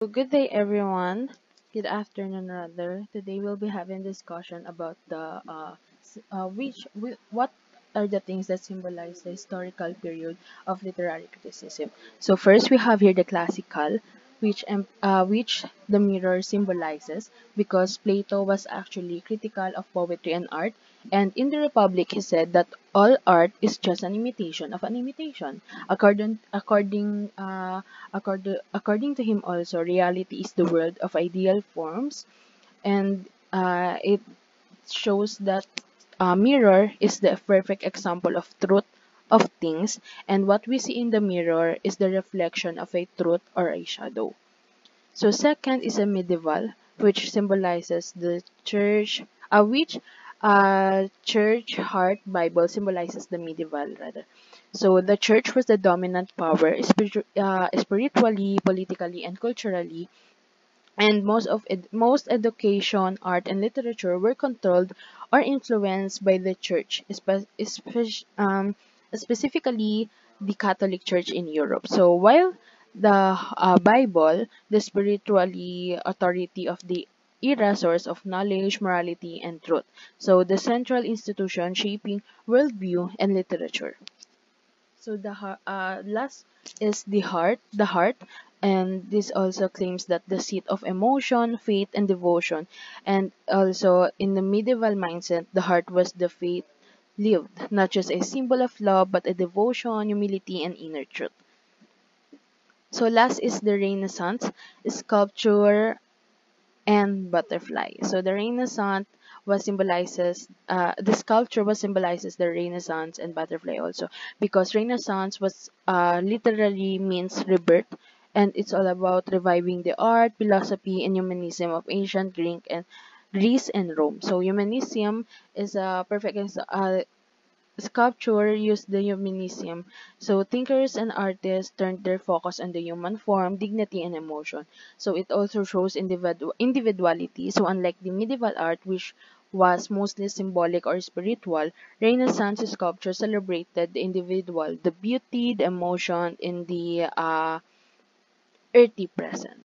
Good day, everyone. Good afternoon, rather. Today we'll be having discussion about the what are the things that symbolize the historical period of literary criticism. So first we have here the classical, which the mirror symbolizes because Plato was actually critical of poetry and art, and in the Republic he said that all art is just an imitation of an imitation. According to him also, reality is the world of ideal forms, and it shows that mirror is the perfect example of truth of things, and what we see in the mirror is the reflection of a truth or a shadow. So second is a medieval, which symbolizes the church, which church heart Bible symbolizes the medieval rather. So the church was the dominant power spiritually, politically, and culturally, and most education, art, and literature were controlled or influenced by the church, specifically the Catholic Church in Europe. So while the Bible, the spiritually authority of the era, source of knowledge, morality, and truth. So the central institution shaping worldview and literature. So last is the heart, and this also claims that the seat of emotion, faith, and devotion. And also in the medieval mindset, the heart was the faith lived, not just a symbol of love, but a devotion, humility, and inner truth. So last is the Renaissance, sculpture and butterfly. So the sculpture was symbolizes the Renaissance and butterfly also, because Renaissance was literally means rebirth, and it's all about reviving the art, philosophy, and humanism of ancient Greece and Rome. So humanism is a sculpture used the humanism. So thinkers and artists turned their focus on the human form, dignity, and emotion. So it also shows individuality. So unlike the medieval art, which was mostly symbolic or spiritual, Renaissance sculpture celebrated the individual, the beauty, the emotion in the earthy present.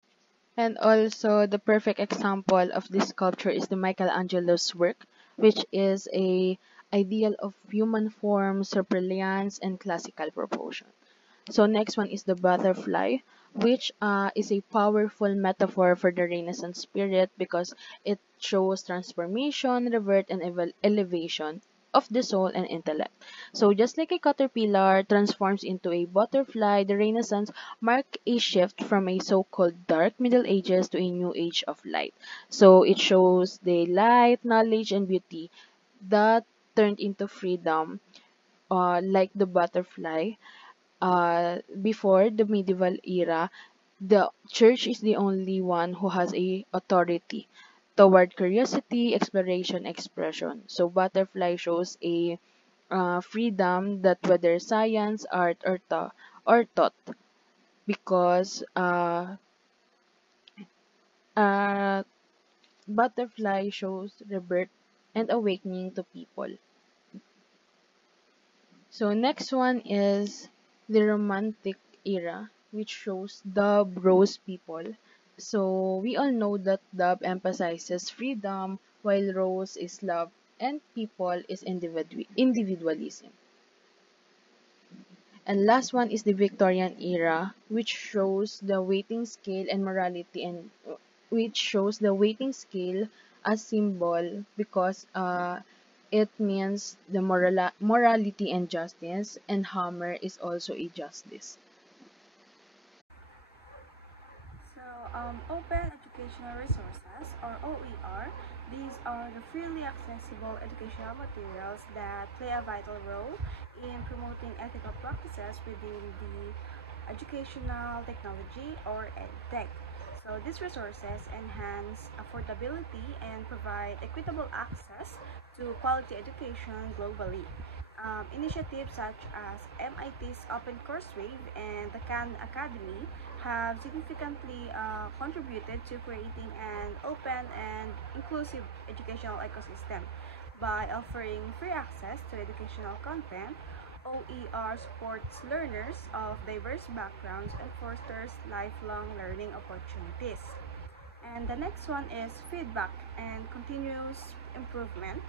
And also, the perfect example of this sculpture is the Michelangelo's work, which is a ideal of human form, brilliance, and classical proportion. So next one is the butterfly, which is a powerful metaphor for the Renaissance spirit because it shows transformation, rebirth, and elevation of the soul and intellect. So just like a caterpillar transforms into a butterfly, the Renaissance marked a shift from a so-called dark Middle Ages to a new age of light. So it shows the light, knowledge, and beauty that turned into freedom, like the butterfly. Before the medieval era, the church is the only one who has a authority toward curiosity, exploration, expression. So butterfly shows a freedom that whether science, art, or thought, because uh, butterfly shows rebirth and awakening to people. So next one is the Romantic era, which shows Dub rose people. So we all know that Dub emphasizes freedom, while Rose is love, and people is individualism. And last one is the Victorian era, which shows the weighting scale and morality, and which shows the weighting scale as symbol because it means the morality and justice, and hammer is also a justice. So, Open Educational Resources, or OER, these are the freely accessible educational materials that play a vital role in promoting ethical practices within the educational technology or EdTech. So, these resources enhance affordability and provide equitable access to quality education globally. Initiatives such as MIT's Open Coursewave and the Khan Academy have significantly contributed to creating an open and inclusive educational ecosystem. By offering free access to educational content, OER supports learners of diverse backgrounds and fosters lifelong learning opportunities. And the next one is feedback and continuous improvement.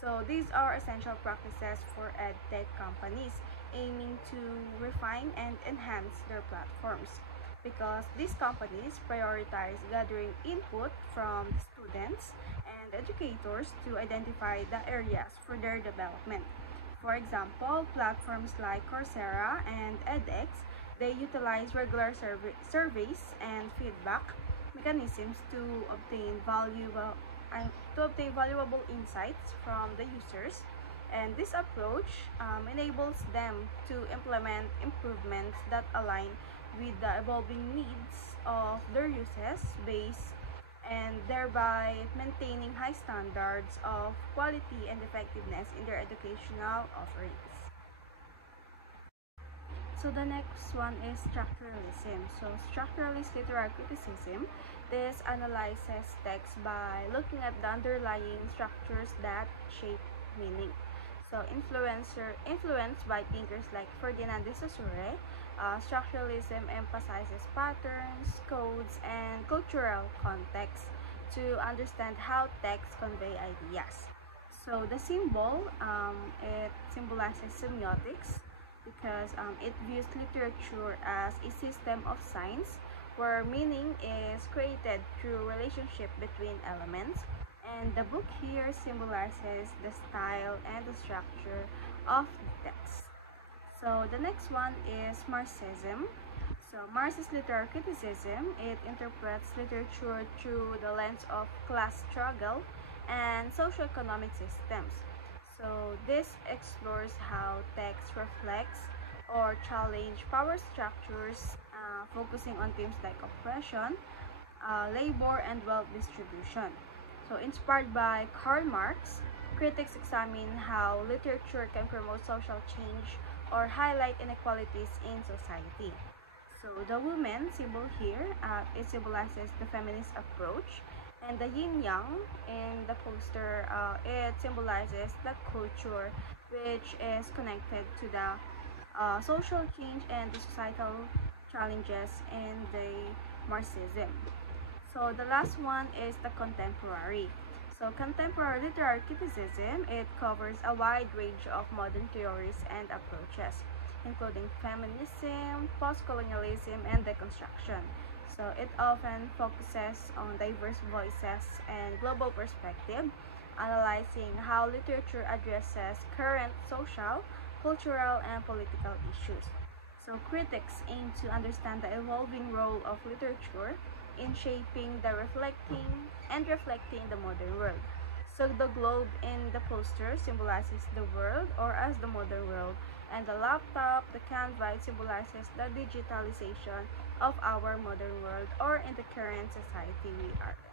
So these are essential practices for edtech companies aiming to refine and enhance their platforms because these companies prioritize gathering input from students and educators to identify the areas for their development. For example, platforms like Coursera and edX, they utilize regular surveys and feedback mechanisms to obtain valuable insights from the users, and this approach enables them to implement improvements that align with the evolving needs of their users base and thereby maintaining high standards of quality and effectiveness in their educational offerings. So the next one is structuralism. So structuralist literary criticism, this analyzes text by looking at the underlying structures that shape meaning. So influenced by thinkers like Ferdinand de Saussure, structuralism emphasizes patterns, codes, and cultural context to understand how texts convey ideas. So the symbol, it symbolizes semiotics because it views literature as a system of signs where meaning is created through relationship between elements, and the book here symbolizes the style and the structure of the text. So the next one is Marxism. So Marxist literary criticism, it interprets literature through the lens of class struggle and socioeconomic systems. So this explores how text reflects or challenge power structures, focusing on themes like oppression, labor, and wealth distribution. So inspired by Karl Marx, critics examine how literature can promote social change or highlight inequalities in society. So the woman symbol here, it symbolizes the feminist approach, and the yin yang in the poster, it symbolizes the culture which is connected to the social change and the societal challenges in the Marxism. So the last one is the contemporary. So contemporary literary criticism, it covers a wide range of modern theories and approaches, including feminism, post-colonialism, and deconstruction. So it often focuses on diverse voices and global perspective, analyzing how literature addresses current social, cultural, and political issues. So critics aim to understand the evolving role of literature in shaping the reflecting the modern world. So the globe in the poster symbolizes the world or as the modern world, and the laptop, the Canva, symbolizes the digitalization of our modern world or in the current society we are in.